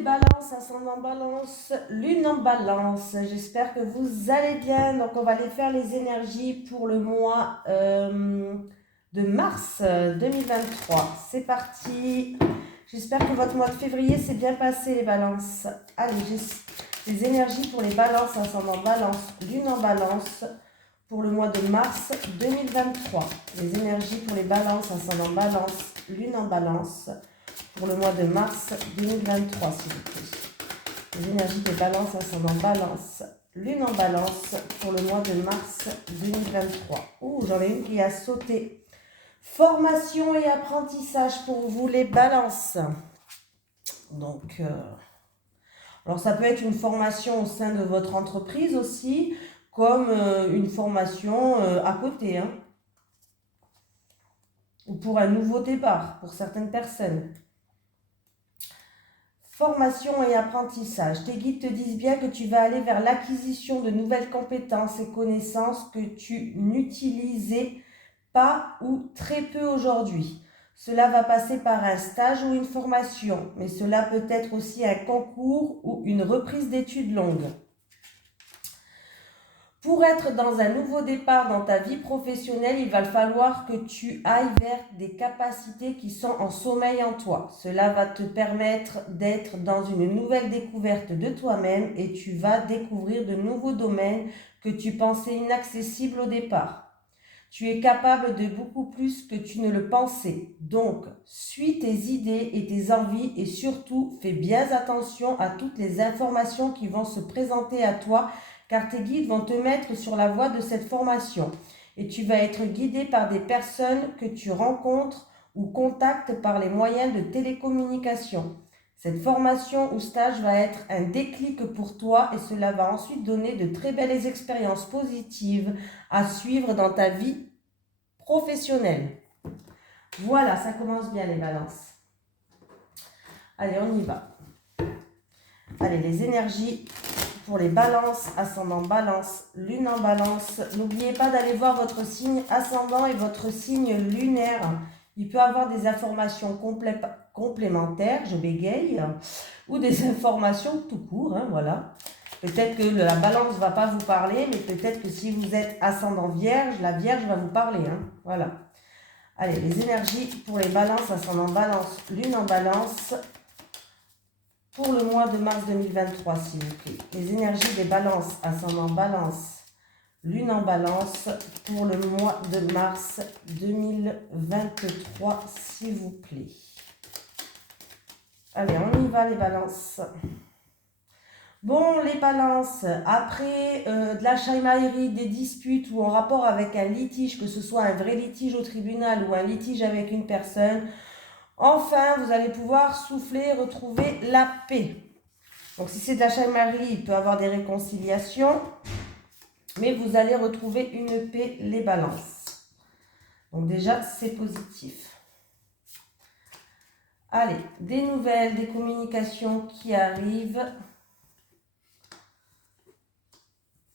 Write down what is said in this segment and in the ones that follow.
balances, ascendant balance, lune en balance. J'espère que vous allez bien. Donc, on va aller faire les énergies pour le mois de mars 2023. C'est parti. J'espère que votre mois de février s'est bien passé, les balances. Allez, les énergies pour les balances, ascendant balance, lune en balance pour le mois de mars 2023. Les énergies pour les balances, ascendant balance, lune en balance pour le mois de mars 2023, s'il vous plaît. Les énergies des balances, ascendant balance, lune en balance pour le mois de mars 2023. Ouh, j'en ai une qui a sauté. Formation et apprentissage pour vous, les balances. Donc, alors ça peut être une formation au sein de votre entreprise aussi, comme une formation à côté, hein, ou pour un nouveau départ pour certaines personnes. Formation et apprentissage. Tes guides te disent bien que tu vas aller vers l'acquisition de nouvelles compétences et connaissances que tu n'utilisais pas ou très peu aujourd'hui. Cela va passer par un stage ou une formation, mais cela peut être aussi un concours ou une reprise d'études longue. Pour être dans un nouveau départ dans ta vie professionnelle, il va falloir que tu ailles vers des capacités qui sont en sommeil en toi. Cela va te permettre d'être dans une nouvelle découverte de toi-même et tu vas découvrir de nouveaux domaines que tu pensais inaccessibles au départ. Tu es capable de beaucoup plus que tu ne le pensais. Donc, suis tes idées et tes envies et surtout, fais bien attention à toutes les informations qui vont se présenter à toi car tes guides vont te mettre sur la voie de cette formation et tu vas être guidé par des personnes que tu rencontres ou contactes par les moyens de télécommunication. Cette formation ou stage va être un déclic pour toi et cela va ensuite donner de très belles expériences positives à suivre dans ta vie professionnelle. Voilà, ça commence bien les balances. Allez, on y va. Allez, les énergies pour les balances, ascendant balance, lune en balance. N'oubliez pas d'aller voir votre signe ascendant et votre signe lunaire. Il peut avoir des informations complémentaires, je bégaye, ou des informations tout court, hein, voilà. Peut-être que la balance ne va pas vous parler, mais peut-être que si vous êtes ascendant vierge, la vierge va vous parler, hein, voilà. Allez, les énergies pour les balances, ascendant balance, lune en balance, pour le mois de mars 2023, s'il vous plaît. Les énergies des balances, ascendant balance, lune en balance, pour le mois de mars 2023, s'il vous plaît. Allez, on y va les balances. Bon, les balances, après de la chamaillerie, des disputes ou en rapport avec un litige, que ce soit un vrai litige au tribunal ou un litige avec une personne, enfin, vous allez pouvoir souffler, retrouver la paix. Donc, si c'est de la chamaillerie, il peut y avoir des réconciliations, mais vous allez retrouver une paix, les balances. Donc, déjà, c'est positif. Allez, des nouvelles, des communications qui arrivent.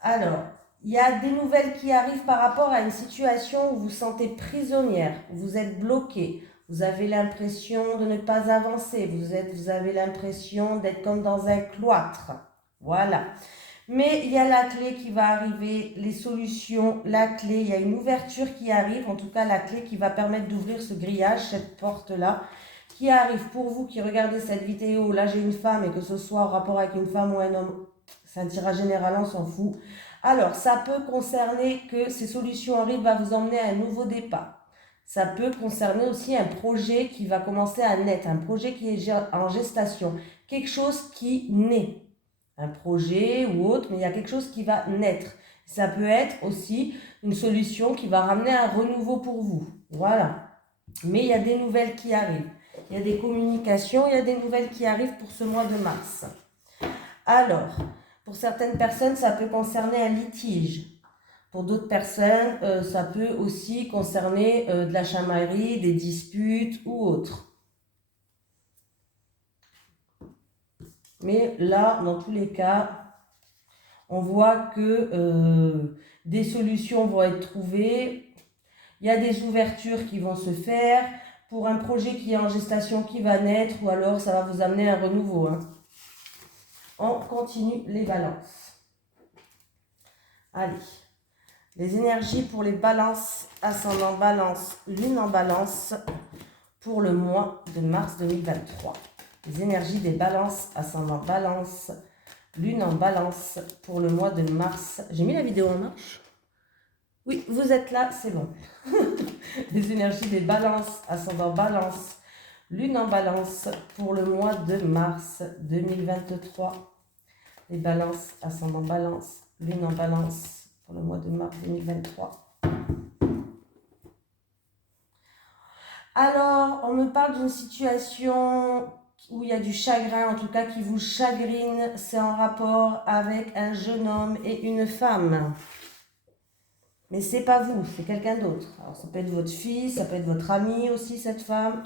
Alors, il y a des nouvelles qui arrivent par rapport à une situation où vous vous sentez prisonnière, où vous êtes bloqué. Vous avez l'impression de ne pas avancer. Vous avez l'impression d'être comme dans un cloître. Voilà. Mais il y a la clé qui va arriver, les solutions, la clé. Il y a une ouverture qui arrive. En tout cas, la clé qui va permettre d'ouvrir ce grillage, cette porte-là, qui arrive pour vous qui regardez cette vidéo. Là, j'ai une femme et que ce soit en rapport avec une femme ou un homme, c'est un tirage général, on s'en fout. Alors, ça peut concerner que ces solutions arrivent à vous emmener à un nouveau départ. Ça peut concerner aussi un projet qui va commencer à naître, un projet qui est en gestation, quelque chose qui naît, un projet ou autre, mais il y a quelque chose qui va naître. Ça peut être aussi une solution qui va ramener un renouveau pour vous. Voilà. Mais il y a des nouvelles qui arrivent. Il y a des communications, il y a des nouvelles qui arrivent pour ce mois de mars. Alors, pour certaines personnes, ça peut concerner un litige. Pour d'autres personnes, ça peut aussi concerner de la chamaillerie, des disputes ou autres. Mais là, dans tous les cas, on voit que des solutions vont être trouvées. Il y a des ouvertures qui vont se faire pour un projet qui est en gestation qui va naître ou alors ça va vous amener un renouveau, hein. On continue les balances. Allez. Les énergies pour les balances, ascendant balance, lune en balance pour le mois de mars 2023. Les énergies des balances, ascendant balance, lune en balance pour le mois de mars. J'ai mis la vidéo en marche? Oui, vous êtes là, c'est bon. Les énergies des balances, ascendant balance, lune en balance pour le mois de mars 2023. Les balances, ascendant balance, lune en balance pour le mois de mars 2023. Alors, on me parle d'une situation où il y a du chagrin, en tout cas qui vous chagrine. C'est en rapport avec un jeune homme et une femme. Mais c'est pas vous, c'est quelqu'un d'autre. Alors, ça peut être votre fils, ça peut être votre ami aussi, cette femme.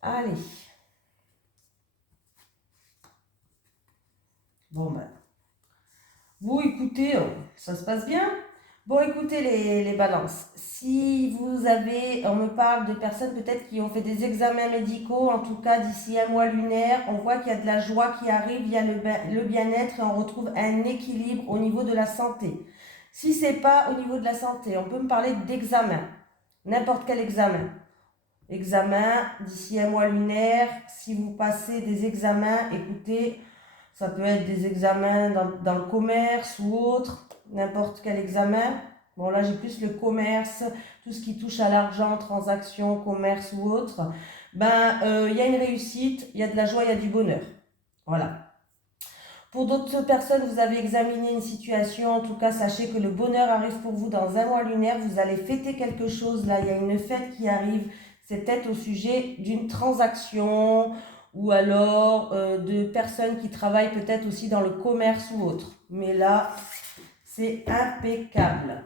Allez. Bon, ben. Vous écoutez, ça se passe bien? Bon, écoutez les balances. Si vous avez, on me parle de personnes peut-être qui ont fait des examens médicaux, en tout cas d'ici un mois lunaire, on voit qu'il y a de la joie qui arrive, il y a le bien-être et on retrouve un équilibre au niveau de la santé. Si c'est pas au niveau de la santé, on peut me parler d'examen, n'importe quel examen. Examen d'ici un mois lunaire, si vous passez des examens, écoutez, ça peut être des examens dans le commerce ou autre, n'importe quel examen. Bon, là, j'ai plus le commerce, tout ce qui touche à l'argent, transactions, commerce ou autre. Ben, y a une réussite, il y a de la joie, il y a du bonheur. Voilà. Pour d'autres personnes, vous avez examiné une situation. En tout cas, sachez que le bonheur arrive pour vous dans un mois lunaire. Vous allez fêter quelque chose. Là, il y a une fête qui arrive. C'est peut-être au sujet d'une transaction ou alors de personnes qui travaillent peut-être aussi dans le commerce ou autre. Mais là, c'est impeccable.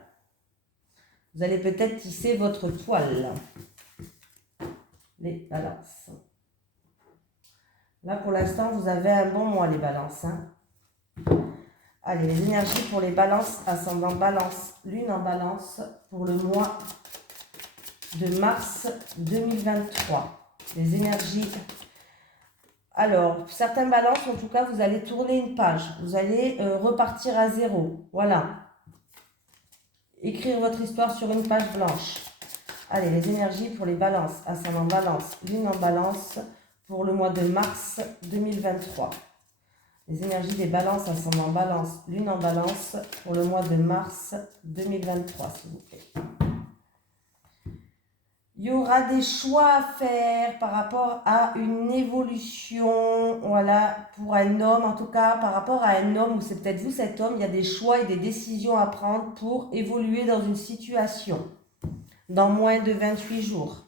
Vous allez peut-être tisser votre toile. Les balances. Là, pour l'instant, vous avez un bon mois, les balances. Allez, les énergies pour les balances, ascendant balance, lune en balance, pour le mois de mars 2023. Les énergies. Alors, certains balances, en tout cas, vous allez tourner une page. Vous allez repartir à zéro. Voilà. Écrire votre histoire sur une page blanche. Allez, les énergies pour les balances, ascendant balance, lune en balance, pour le mois de mars 2023. Les énergies des balances, ascendant balance, lune en balance, pour le mois de mars 2023, s'il vous plaît. Il y aura des choix à faire par rapport à une évolution, voilà, pour un homme, en tout cas, par rapport à un homme, ou c'est peut-être vous cet homme, il y a des choix et des décisions à prendre pour évoluer dans une situation, dans moins de 28 jours.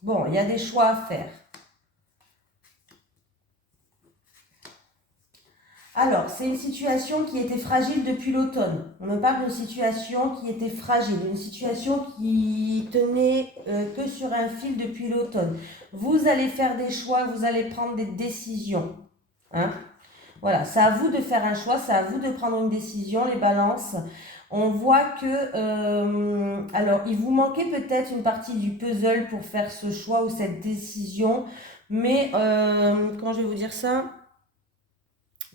Bon, il y a des choix à faire. Alors, c'est une situation qui était fragile depuis l'automne. On me parle d'une situation qui était fragile, une situation qui tenait que sur un fil depuis l'automne. Vous allez faire des choix, vous allez prendre des décisions. Hein? Voilà, c'est à vous de faire un choix, c'est à vous de prendre une décision, les balances. On voit que, alors, il vous manquait peut-être une partie du puzzle pour faire ce choix ou cette décision, mais quand je vais vous dire ça,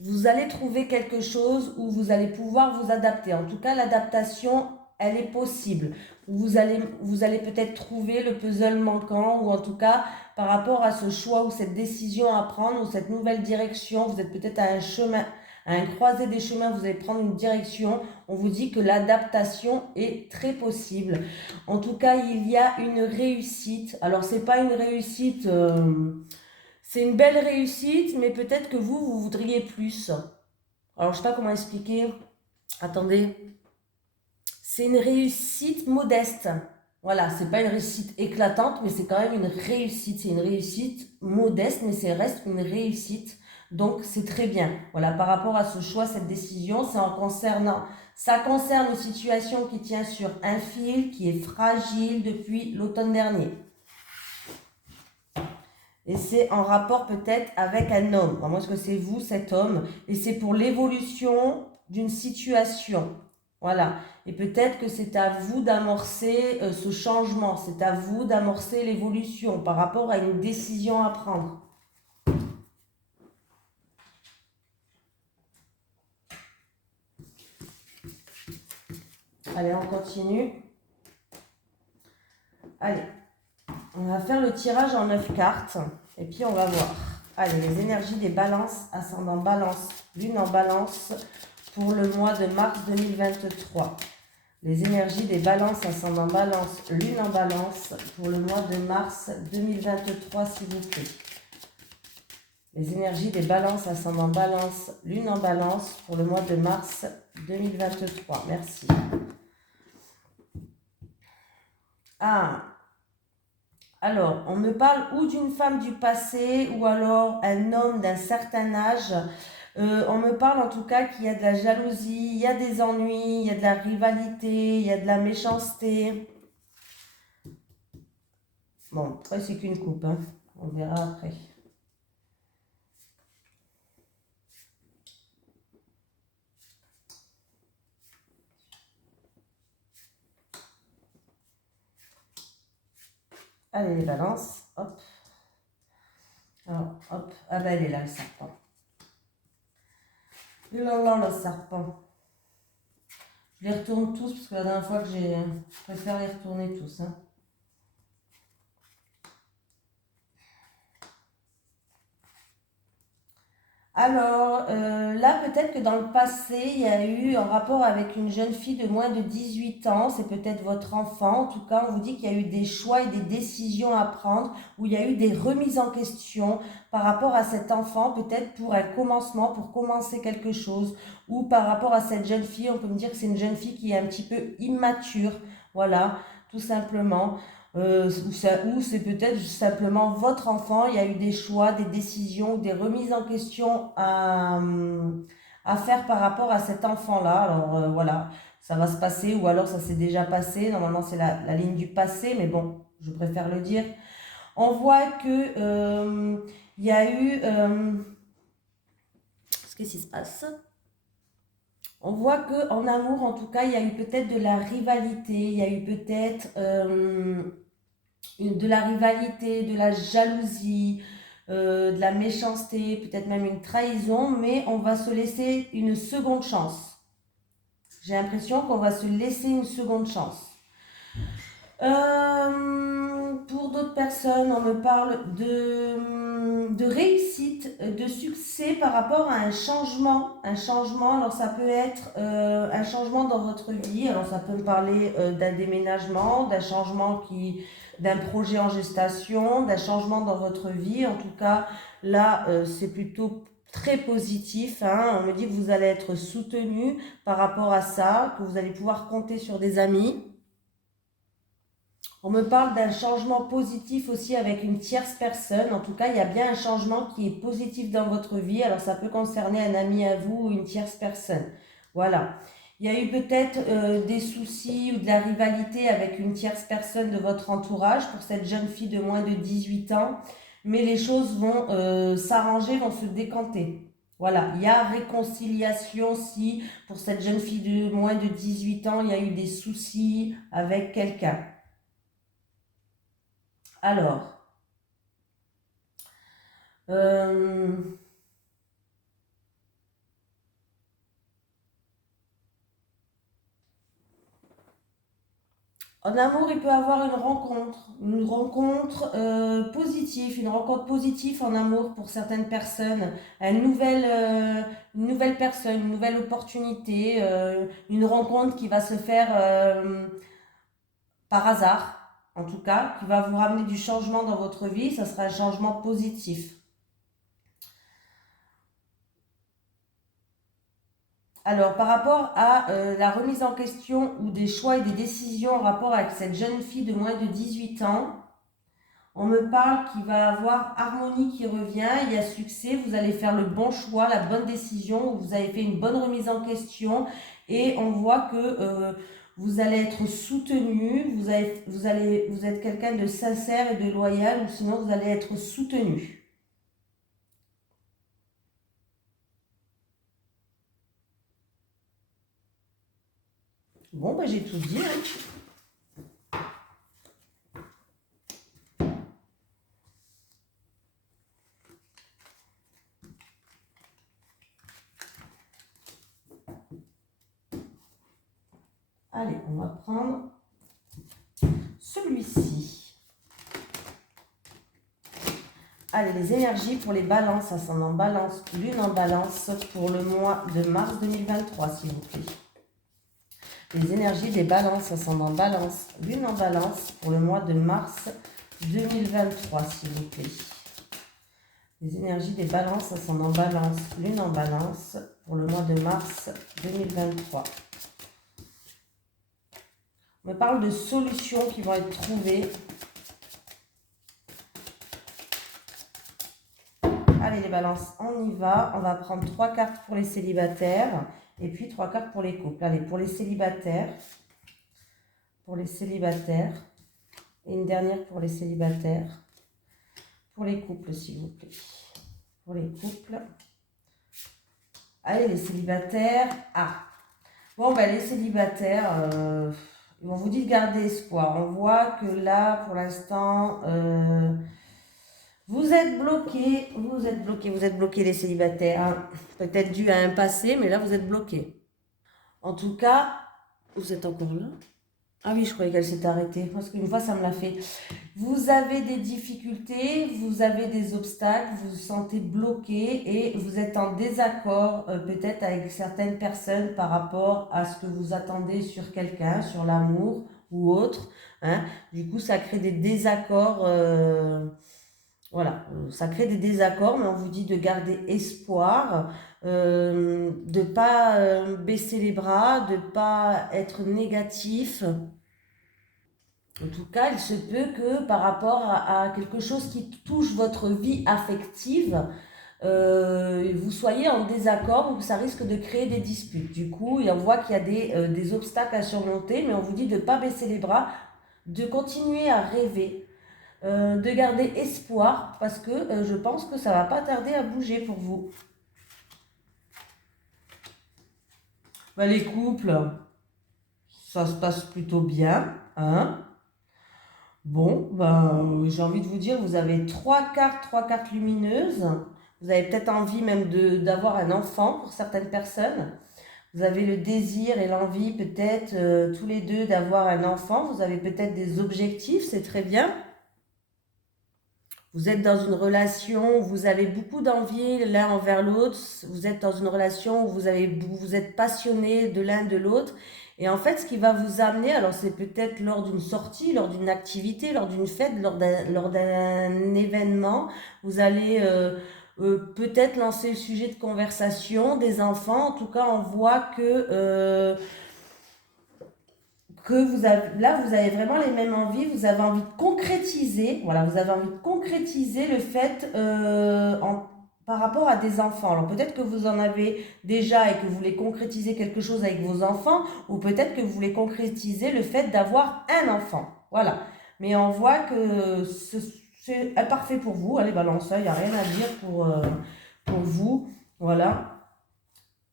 vous allez trouver quelque chose où vous allez pouvoir vous adapter. En tout cas, l'adaptation, elle est possible. Vous allez peut-être trouver le puzzle manquant ou en tout cas, par rapport à ce choix ou cette décision à prendre ou cette nouvelle direction, vous êtes peut-être à un chemin, à un croisé des chemins, vous allez prendre une direction. On vous dit que l'adaptation est très possible. En tout cas, il y a une réussite. Alors, c'est pas une réussite... c'est une belle réussite, mais peut-être que vous voudriez plus. Alors, je sais pas comment expliquer. Attendez. C'est une réussite modeste. Voilà, c'est pas une réussite éclatante, mais c'est quand même une réussite. C'est une réussite modeste, mais ça reste une réussite. Donc, c'est très bien. Voilà, par rapport à ce choix, cette décision, ça concerne une situation qui tient sur un fil, qui est fragile depuis l'automne dernier. Et c'est en rapport peut-être avec un homme. Vraiment, est-ce que c'est vous, cet homme? Et c'est pour l'évolution d'une situation. Voilà. Et peut-être que c'est à vous d'amorcer ce changement. C'est à vous d'amorcer l'évolution par rapport à une décision à prendre. Allez, on continue. Allez, on va faire le tirage en 9 cartes. Et puis, on va voir. Allez, les énergies des balances, ascendant balance, lune en balance pour le mois de mars 2023. Les énergies des balances, ascendant balance, lune en balance pour le mois de mars 2023, s'il vous plaît. Les énergies des balances, ascendant balance, lune en balance pour le mois de mars 2023. Merci. Ah, alors, on me parle ou d'une femme du passé ou alors un homme d'un certain âge. On me parle en tout cas qu'il y a de la jalousie, il y a des ennuis, il y a de la rivalité, il y a de la méchanceté. Bon, après c'est qu'une coupe, hein. On verra après. Allez les balances, hop. Alors, hop, ah ben elle est là le serpent. Le serpent. Je les retourne tous parce que la dernière fois que je préfère les retourner tous, hein. Alors, là, peut-être que dans le passé, il y a eu un rapport avec une jeune fille de moins de 18 ans, c'est peut-être votre enfant. En tout cas, on vous dit qu'il y a eu des choix et des décisions à prendre, où il y a eu des remises en question par rapport à cet enfant, peut-être pour un commencement, pour commencer quelque chose, ou par rapport à cette jeune fille, on peut me dire que c'est une jeune fille qui est un petit peu immature, voilà, tout simplement. Ou c'est peut-être simplement votre enfant, il y a eu des choix, des décisions, des remises en question à faire par rapport à cet enfant-là. Alors voilà, ça va se passer ou alors ça s'est déjà passé. Normalement, c'est la ligne du passé, mais bon, je préfère le dire. On voit que il y a eu... qu'est-ce qui se passe? On voit qu'en amour, en tout cas, il y a eu peut-être de la rivalité, il y a eu peut-être de la rivalité, de la jalousie, de la méchanceté, peut-être même une trahison, mais on va se laisser une seconde chance. J'ai l'impression qu'on va se laisser une seconde chance. Pour d'autres personnes, on me parle de réussite, de succès par rapport à un changement. Un changement, alors ça peut être un changement dans votre vie. Alors ça peut me parler d'un déménagement, d'un changement d'un projet en gestation, d'un changement dans votre vie. En tout cas, là, c'est plutôt très positif, hein. On me dit que vous allez être soutenu par rapport à ça, que vous allez pouvoir compter sur des amis. On me parle d'un changement positif aussi avec une tierce personne. En tout cas, il y a bien un changement qui est positif dans votre vie. Alors, ça peut concerner un ami à vous ou une tierce personne. Voilà. Il y a eu peut-être des soucis ou de la rivalité avec une tierce personne de votre entourage pour cette jeune fille de moins de 18 ans. Mais les choses vont s'arranger, vont se décanter. Voilà, il y a réconciliation si pour cette jeune fille de moins de 18 ans, il y a eu des soucis avec quelqu'un. Alors, en amour, il peut y avoir une rencontre positive en amour pour certaines personnes, une nouvelle personne, une nouvelle opportunité, une rencontre qui va se faire par hasard, en tout cas, qui va vous ramener du changement dans votre vie. Ça sera un changement positif. Alors, par rapport à la remise en question ou des choix et des décisions en rapport avec cette jeune fille de moins de 18 ans, on me parle qu'il va avoir harmonie qui revient, il y a succès, vous allez faire le bon choix, la bonne décision, vous avez fait une bonne remise en question et on voit que Vous allez être soutenu, vous êtes quelqu'un de sincère et de loyal, ou sinon vous allez être soutenu. Bon, bah, j'ai tout dit, hein. Allez, on va prendre celui-ci. Allez, les énergies pour les balances, ascendant balance, lune en balance, pour le mois de mars 2023, s'il vous plaît. Les énergies des balances, ascendant balance, lune en balance, pour le mois de mars 2023, s'il vous plaît. Les énergies des balances, ascendant balance, lune en balance, pour le mois de mars 2023. On me parle de solutions qui vont être trouvées. Allez les balances, on y va. On va prendre 3 cartes pour les célibataires et puis 3 cartes pour les couples. Allez, pour les célibataires. Et une dernière pour les célibataires. Pour les couples, s'il vous plaît. Pour les couples. Allez, les célibataires. Ah. Bon, ben les célibataires, on vous dit de garder espoir. On voit que là, pour l'instant, vous êtes bloqués. Vous êtes bloqués les célibataires. Hein. Peut-être dû à un passé, mais là, vous êtes bloqués. En tout cas, vous êtes encore là? Ah oui, je croyais qu'elle s'était arrêtée, parce qu'une fois, ça me l'a fait. Vous avez des difficultés, vous avez des obstacles, vous vous sentez bloqué et vous êtes en désaccord peut-être avec certaines personnes par rapport à ce que vous attendez sur quelqu'un, sur l'amour ou autre. Hein. Du coup, ça crée des désaccords. Voilà, ça crée des désaccords, mais on vous dit de garder espoir, de ne pas baisser les bras, de ne pas être négatif. En tout cas, il se peut que par rapport à quelque chose qui touche votre vie affective, vous soyez en désaccord ou que ça risque de créer des disputes. Du coup, on voit qu'il y a des obstacles à surmonter, mais on vous dit de ne pas baisser les bras, de continuer à rêver. De garder espoir parce que je pense que ça va pas tarder à bouger pour vous. Ben, les couples, ça se passe plutôt bien. Hein. Bon, ben, j'ai envie de vous dire, vous avez 3 cartes lumineuses. Vous avez peut-être envie même d'avoir un enfant pour certaines personnes. Vous avez le désir et l'envie peut-être tous les deux d'avoir un enfant. Vous avez peut-être des objectifs, c'est très bien. Vous êtes dans une relation où vous avez beaucoup d'envie l'un envers l'autre. Vous êtes dans une relation où vous êtes passionné de l'un de l'autre. Et en fait, ce qui va vous amener, alors c'est peut-être lors d'une sortie, lors d'une activité, lors d'une fête, lors d'un événement, vous allez peut-être lancer le sujet de conversation des enfants. En tout cas, on voit que vous avez vraiment les mêmes envies, vous avez envie de concrétiser, voilà, vous avez envie de concrétiser le fait par rapport à des enfants. Alors peut-être que vous en avez déjà et que vous voulez concrétiser quelque chose avec vos enfants, ou peut-être que vous voulez concrétiser le fait d'avoir un enfant. Voilà. Mais on voit que c'est parfait pour vous. Allez, balance, il n'y a rien à dire pour vous. Voilà.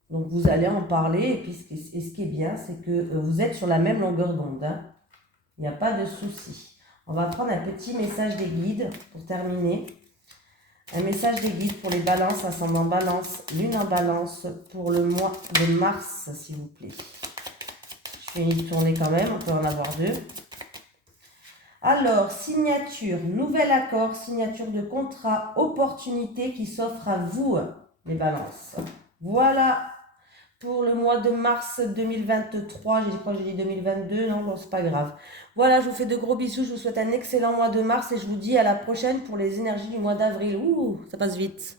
Donc vous allez en parler et puis ce qui est bien, c'est que vous êtes sur la même longueur d'onde. Hein. Il n'y a pas de souci. On va prendre un petit message des guides pour terminer. Un message des guides pour les balances, ascendant balance, lune en balance pour le mois de mars, s'il vous plaît. Je fais une tournée quand même, on peut en avoir 2. Alors, signature, nouvel accord, signature de contrat, opportunité qui s'offre à vous, les balances. Voilà. Pour le mois de mars 2023, je crois que j'ai dit 2022, non, bon, c'est pas grave. Voilà, je vous fais de gros bisous, je vous souhaite un excellent mois de mars et je vous dis à la prochaine pour les énergies du mois d'avril. Ouh, ça passe vite.